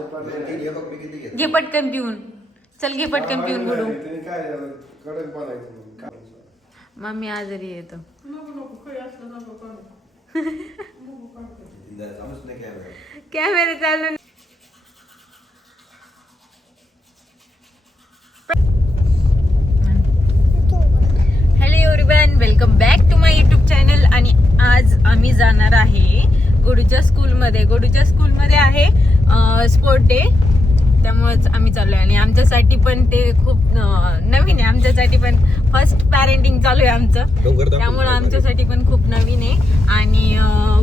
घे पटकन पिऊन. चल घे पटकन पिऊन गुडू. मम्मी आजारी येतो. कॅमेरा चालू. Hello everyone, welcome back to my YouTube channel. आणि आज आम्ही जाणार आहे गुडूच्या स्कूलमध्ये. गुडूच्या स्कूलमध्ये आहे स्पोर्ट डे, त्यामुळेच आम्ही चाललो आहे. आणि आमच्यासाठी पण ते खूप नवीन आहे. आमच्यासाठी पण फर्स्ट पॅरेंटिंग चालू आहे आमचं, त्यामुळे आमच्यासाठी पण खूप नवीन आहे. आणि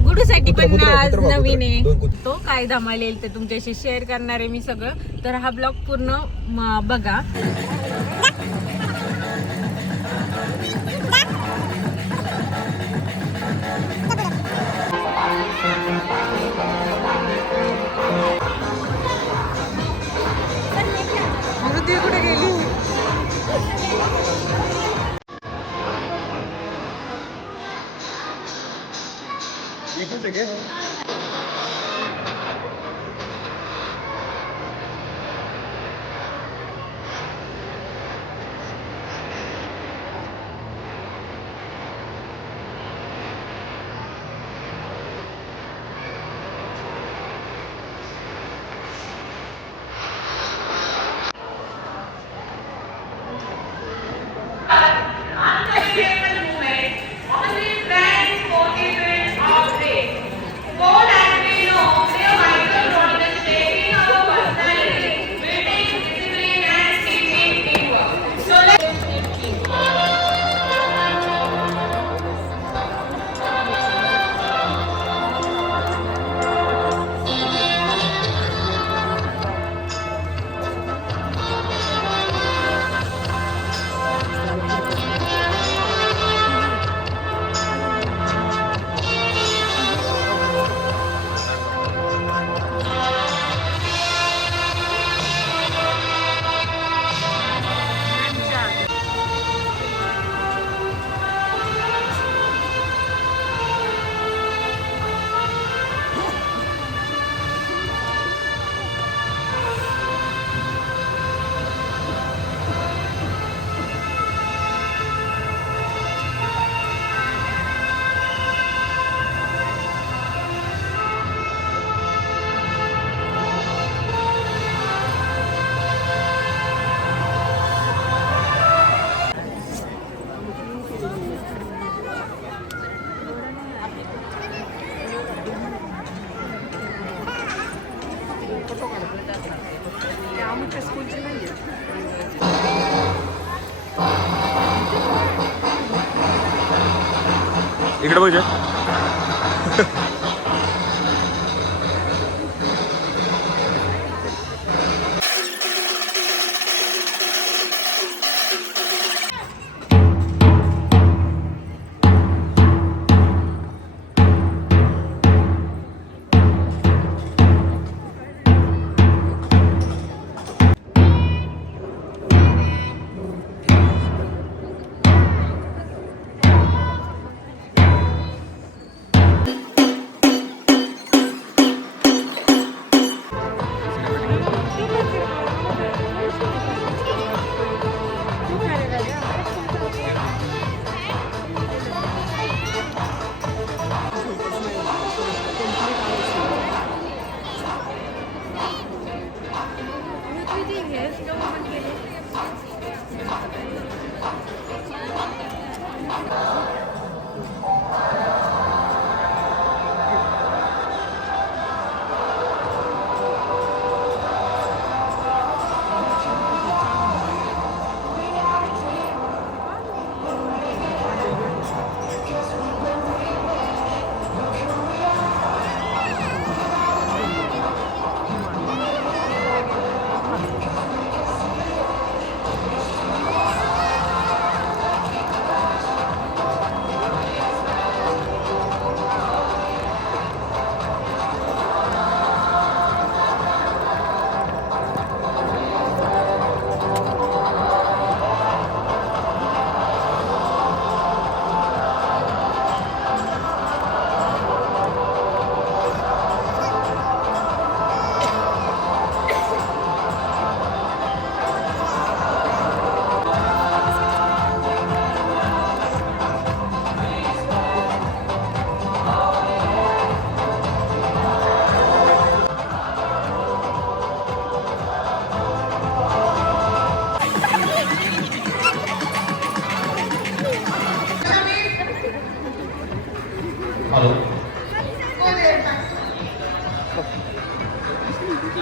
गुडूसाठी पण आज नवीन आहे. तो काय धमाल येईल ते तुमच्याशी शेअर करणार आहे मी सगळं. तर हा ब्लॉग पूर्ण बघा. कुठे गेली? इकडे बघ.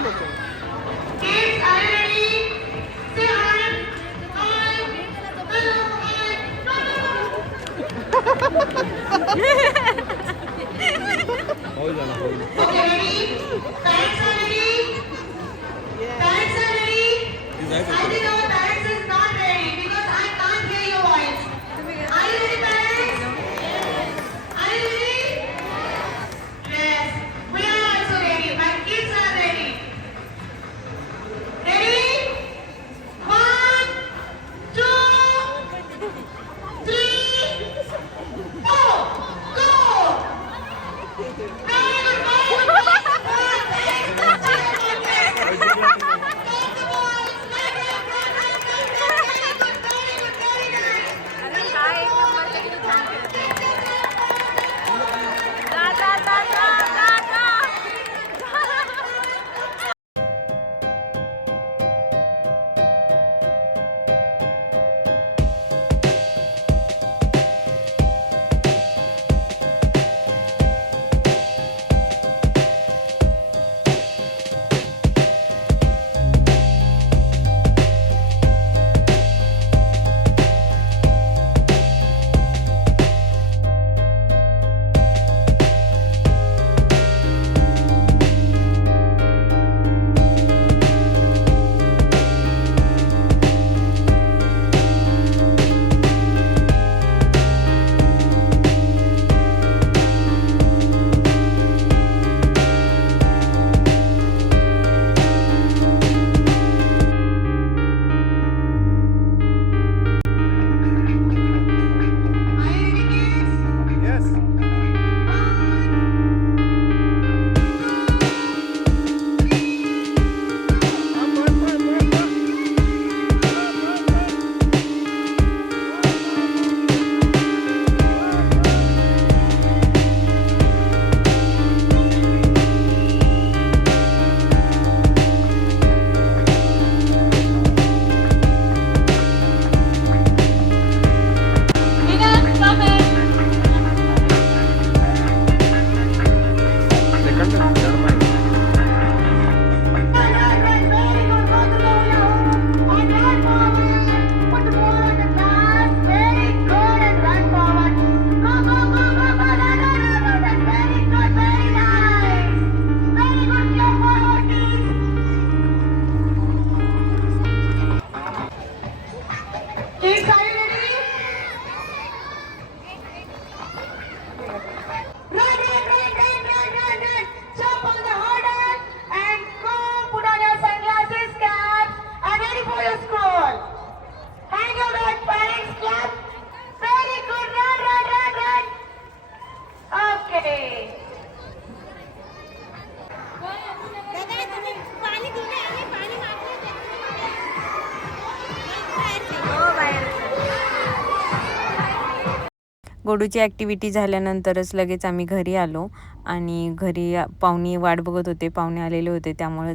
Kids, are you ready? Say on. Okay, ready? Parents are ready? Parents are ready? I think our parents is not ready because I can't hear your voice. Are you ready, parents? Are you ready? Yes. We are also ready. My kids are ready. Ready? 1, 2, 3, 4. Go! Very good, very good. Kids, are you ready? Run, run, run, run, run, run, run. Jump on the hurdle and go. Put on your sunglasses, caps, and ready for your school. Hang your back, parents, clap. Very good. Run, run, run, run. Okay. गोडूची activity झाल्यानंतरच लगेच आम्ही घरी आलो आणि घरी पाहुणे वाट बघत होते. पाहुणे आलेले होते त्यामुळे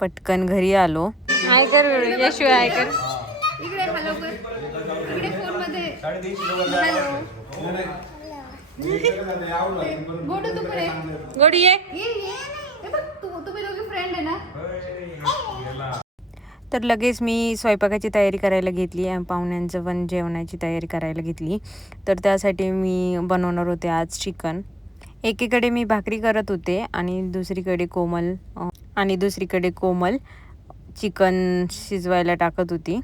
पटकन घरी आलो. हाय कर यशू, हाय कर. इकडे हॅलो कर. इकडे फोन मध्ये हॅलो. गोडू तू पण ये. गोडू ये. हे बघ तुम्ही दोघी फ्रेंड आहे ना. तर लगेच मी स्वयंपाकाची तयारी करायला घेतली आणि पाहुण्यांचं पण जेवणाची तयारी करायला घेतली. तर त्यासाठी मी बनवणार होते आज चिकन. एकीकडे मी भाकरी करत होते आणि दुसरीकडे कोमल चिकन शिजवायला टाकत होती.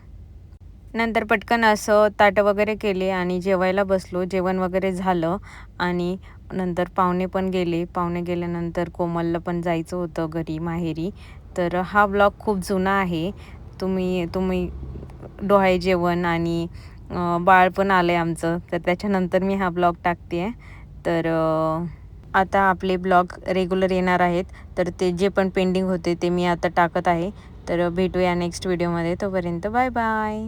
नंतर पटकन असं ताटं वगैरे केले आणि जेवायला बसलो. जेवण वगैरे झालं आणि नंतर पाहुणे पण गेले. पाहुणे गेल्यानंतर कोमलला पण जायचं होतं घरी माहेरी. तर हा ब्लॉग खूप जुना आहे. तुम्ही डोहाळे जेवण आणि बाळ पण आलं आहे आमचं, तर त्याच्यानंतर मी हा ब्लॉग टाकते आहे. तर आता आपले ब्लॉग रेग्युलर येणार आहेत. तर ते जे पण पेंडिंग होते ते मी आता टाकत आहे. तर भेटूया नेक्स्ट व्हिडिओमध्ये. तोपर्यंत बाय बाय.